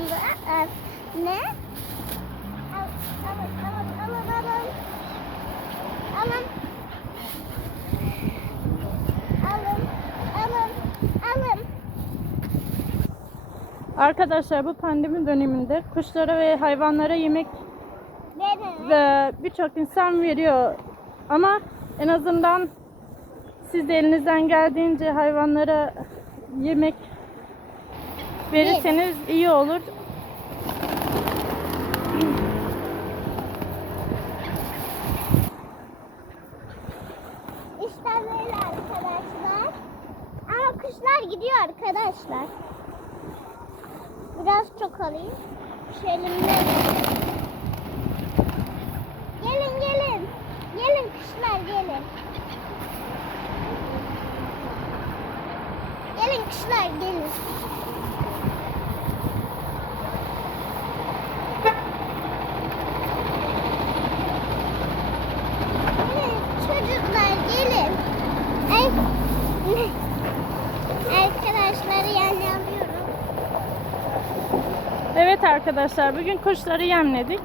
Al. Ne? Al, alın, alın, alın, alın. Alın. Alın, alın, alın. Arkadaşlar bu pandemi döneminde kuşlara ve hayvanlara yemek Verin. ve birçok insan veriyor. Ama en azından siz de elinizden geldiğince hayvanlara yemek verirseniz iyi olur. İşte böyle arkadaşlar. Ama kuşlar gidiyor arkadaşlar. Biraz çok alayım. Şu. Gelin gelin. Gelin kuşlar gelin. Gelin kuşlar. Gelin Evet arkadaşlar bugün kuşları yemledik.